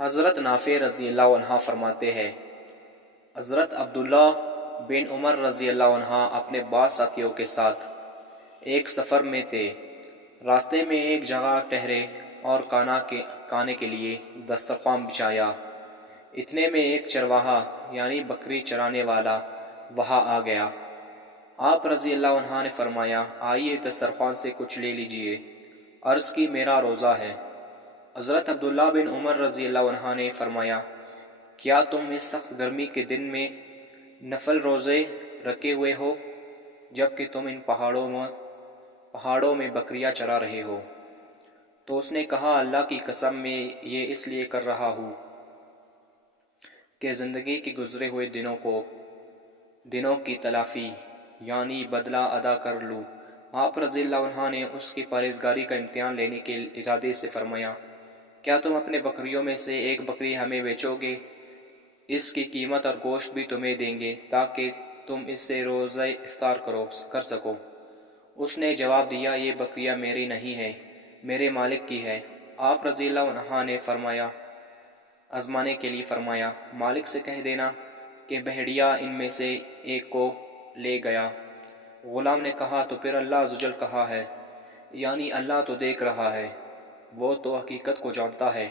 حضرت نافع رضی اللہ عنہ فرماتے ہیں، حضرت عبداللہ بن عمر رضی اللہ عنہ اپنے بعض ساتھیوں کے ساتھ ایک سفر میں تھے۔ راستے میں ایک جگہ ٹھہرے اور کھانے کے لیے دسترخوان بچھایا۔ اتنے میں ایک چرواہا یعنی بکری چرانے والا وہاں آ گیا۔ آپ رضی اللہ عنہ نے فرمایا، آئیے دسترخوان سے کچھ لے لیجئے۔ عرض کی، میرا روزہ ہے۔ حضرت عبداللہ بن عمر رضی اللہ عنہ نے فرمایا، کیا تم اس سخت گرمی کے دن میں نفل روزے رکھے ہوئے ہو جبکہ تم ان پہاڑوں میں بکریاں چرا رہے ہو؟ تو اس نے کہا، اللہ کی قسم میں یہ اس لیے کر رہا ہوں کہ زندگی کے گزرے ہوئے دنوں کی تلافی یعنی بدلہ ادا کر لوں۔ آپ رضی اللہ عنہ نے اس کی پرہیزگاری کا امتحان لینے کے ارادے سے فرمایا، کیا تم اپنے بکریوں میں سے ایک بکری ہمیں بیچو گے؟ اس کی قیمت اور گوشت بھی تمہیں دیں گے تاکہ تم اس سے روزہ افطار کر سکو۔ اس نے جواب دیا، یہ بکریاں میری نہیں ہیں، میرے مالک کی ہے۔ آپ رضی اللہ عنہ نے آزمانے کے لیے فرمایا، مالک سے کہہ دینا کہ بھیڑیا ان میں سے ایک کو لے گیا۔ غلام نے کہا، تو پھر اللہ عزوجل کہاں ہے؟ یعنی اللہ تو دیکھ رہا ہے، وہ تو حقیقت کو جانتا ہے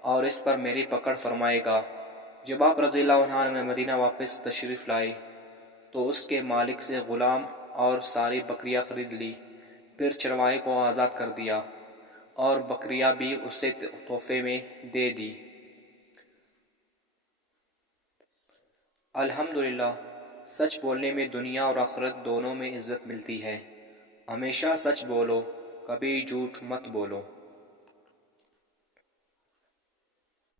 اور اس پر میری پکڑ فرمائے گا۔ جب آپ رضی اللہ عنہ نے مدینہ واپس تشریف لائے تو اس کے مالک سے غلام اور ساری بکریاں خرید لی، پھر چرواہے کو آزاد کر دیا اور بکریاں بھی اسے تحفے میں دے دی۔ الحمدللہ، سچ بولنے میں دنیا اور آخرت دونوں میں عزت ملتی ہے۔ ہمیشہ سچ بولو، کبھی جھوٹ مت بولو۔